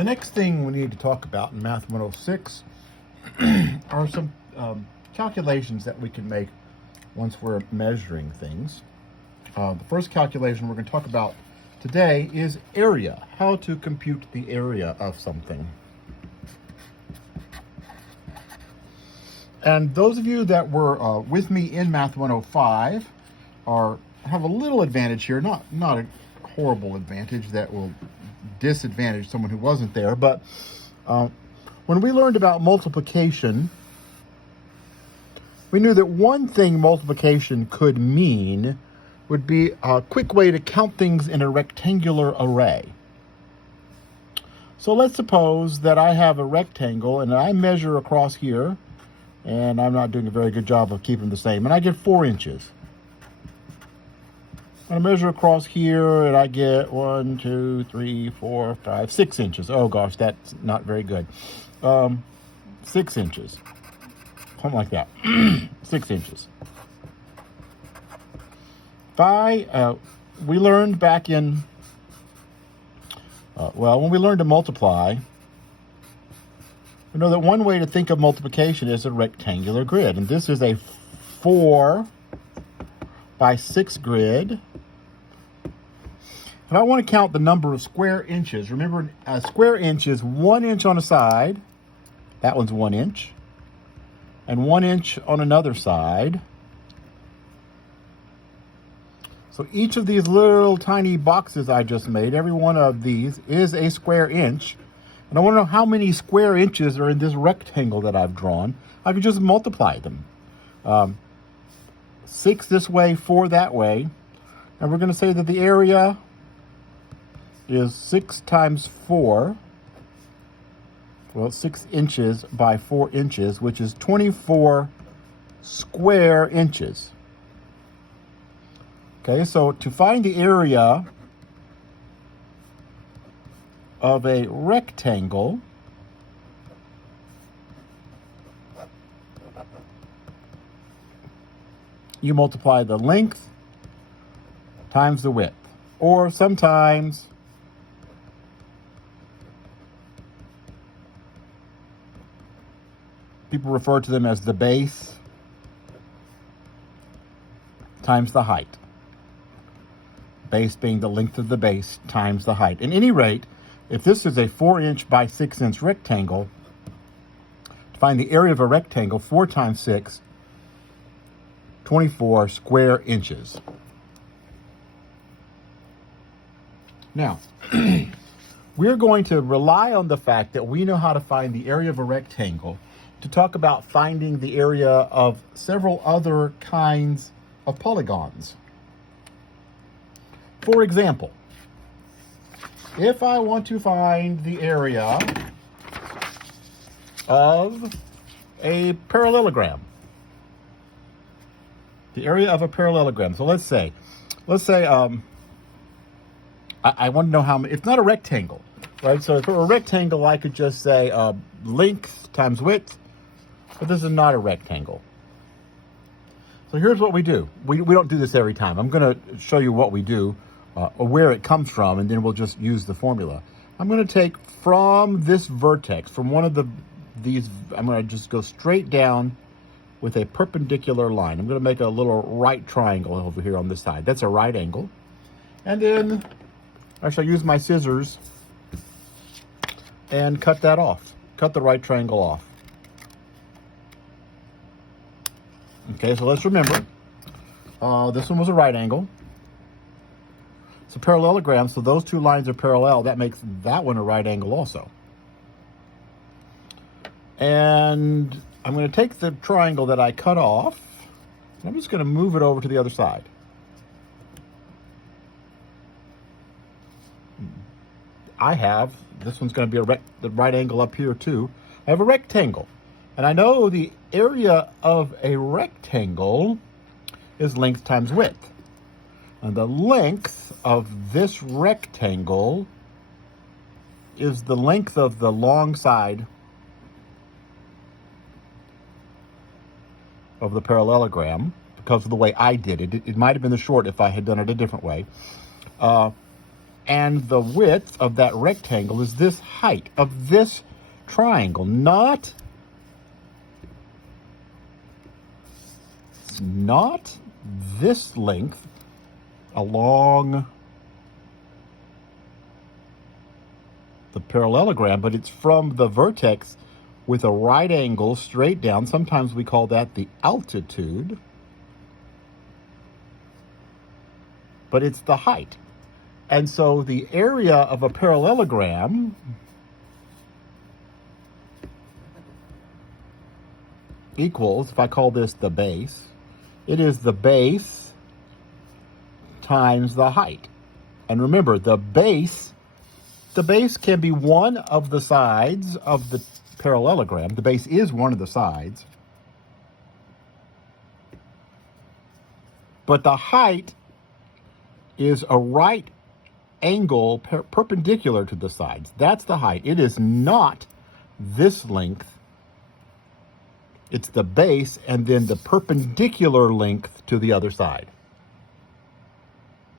The next thing we need to talk about in Math 106 are some calculations that we can make once we're measuring things. The first calculation we're going to talk about today is area, how to compute the area of something. And those of you that were with me in Math 105 have a little advantage here, not a horrible advantage that will disadvantage someone who wasn't there, but when we learned about multiplication, we knew that one thing multiplication could mean would be a quick way to count things in a rectangular array. So let's suppose that I have a rectangle and I measure across here, and I'm not doing a very good job of keeping the same, and I get 4 inches. I measure across here and I get 6 inches. Oh gosh, that's not very good. 6 inches. Something like that. 6 inches. We learned back in, when we learned to multiply, we know that one way to think of multiplication is a rectangular grid. And this is a 4 by 6 grid. If I want to count the number of square inches, remember a square inch is 1 inch on a side. That one's 1 inch. And 1 inch on another side. So each of these little tiny boxes I just made, every one of these is a square inch. And I want to know how many square inches are in this rectangle that I've drawn. I can just multiply them. 6 this way, 4 that way. And we're going to say that the area is 6 times 4. Well, 6 inches by 4 inches, which is 24 square inches. Okay, so to find the area of a rectangle, you multiply the length times the width. Or sometimes people refer to them as the base times the height. Base being the length of the base times the height. At any rate, if this is a 4 inch by 6 inch rectangle, to find the area of a rectangle, 4 times 6, 24 square inches. Now, we're going to rely on the fact that we know how to find the area of a rectangle to talk about finding the area of several other kinds of polygons. For example, if I want to find the area of a parallelogram, so let's say I want to know how many. It's not a rectangle, right? So if it were a rectangle, I could just say length times width, but this is not a rectangle. So here's what we do. We don't do this every time. I'm going to show you what we do, or where it comes from, and then we'll just use the formula. I'm going to take from this vertex, from one of these, I'm going to just go straight down with a perpendicular line. I'm going to make a little right triangle over here on this side. That's a right angle. And then I shall use my scissors and cut that off. Cut the right triangle off. Okay, so let's remember, this one was a right angle. It's a parallelogram, so those two lines are parallel. That makes that one a right angle also. And I'm going to take the triangle that I cut off, and I'm just going to move it over to the other side. This one's going to be the right angle up here too. I have a rectangle. And I know the area of a rectangle is length times width. And the length of this rectangle is the length of the long side of the parallelogram, because of the way I did it. It might have been the short if I had done it a different way. And the width of that rectangle is this height of this triangle, not this length along the parallelogram, but it's from the vertex with a right angle straight down. Sometimes we call that the altitude, but it's the height. And so the area of a parallelogram equals, if I call this the base, it is the base times the height. And remember, the base can be one of the sides of the parallelogram. The base is one of the sides. But the height is a right angle perpendicular to the sides. That's the height. It is not this length. It's the base and then the perpendicular length to the other side.